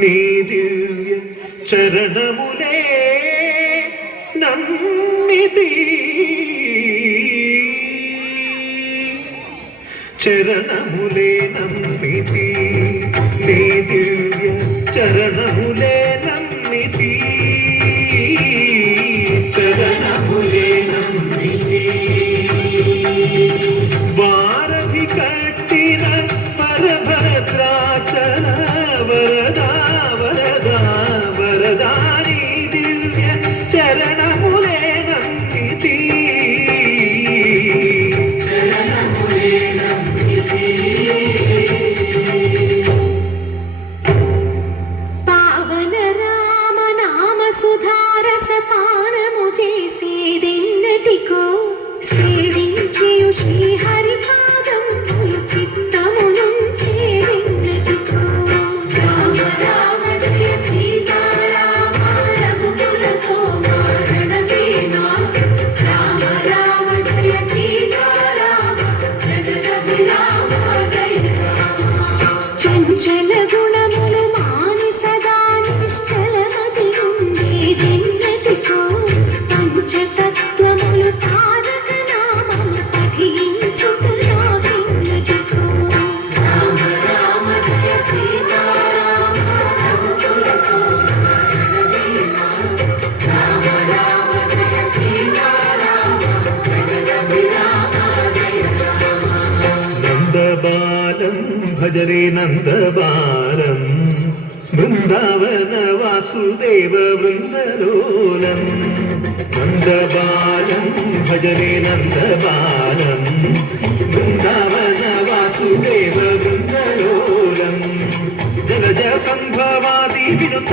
నీ దివ్య చరణములే నమ్మితి చరణములే నమ్మితి నీ దివ్య చరణములే నమ్మితి చరణములే నమ్మితి వారధి కట్టిన పరభద్రాచల వరదా వరదా వరదాని దివ్య చరణములే నమ్మితి చరణములే నమ్మితి పావన రామ నామ సుధారస పానము చేసేదెన్నటికో సేవించి శ్రీహరి పాదం చిత్తమునుంచేదెన్నటికో రామ రామ జయ సీతారామ రఘుకుల సోమ రణవీమా రామ రామ జయ సీతారామ జగదభిరామ జయ రామ చంచల గుణములు మాని సదా నిశ్చలమతి ఉండేదెన్నటికో పంచతత్వములు తారక నామము పఠించుటయాగెన్నటికో రామ రామ జయ సీతారామ రఘుకుల సోమ రణవీమా రామ రామ జయ సీతారామ జగదభిరామ జయ రామ నందబాలం భజరే నందబాలం బృందావన వాసుదేవ బృందలోలం నందబాలం భజరే నందబాలం బృందావన వాసుదేవ బృందలోలం జలజ సంభవాది వినుత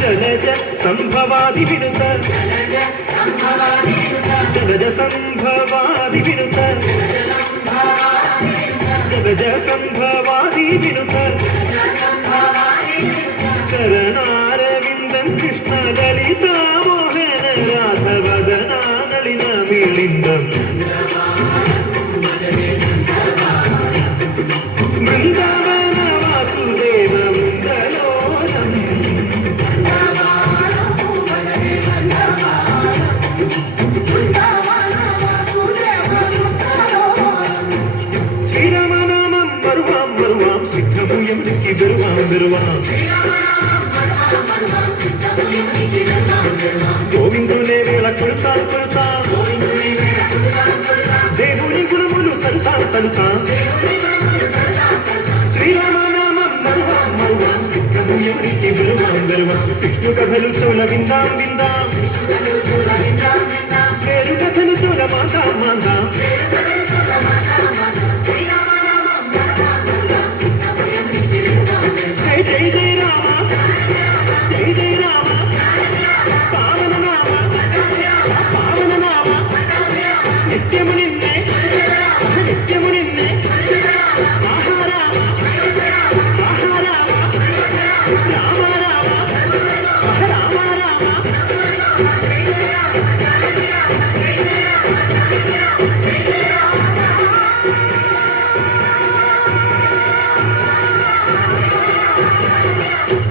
జలజ సంభవాది వినుత జలజ సంభవాది వినుత జలజ సంభవాది వినుత చరణారవిందం కృష్ణ లలితా మోహన రాధవదనా నళిన మిళిందం బృందావన వాసుదేవ బృందలోలం శ్రీరామనామం మరువాం మరువాం సిద్ధము ఎముడికి బెరువాం బెరువాం గోవిందునే వేళ కొలుతాం కొలుతాం దేవుని గుణములు తలుతాం తలుతాం శ్రీరామనామం మరువాం మరువాం సిద్ధము ఎముడికి బెరువాం బెరువాం విష్ణు కథలు చోళ విందాం విందాం పేరు కథలు చోళ మాందాం మాందాం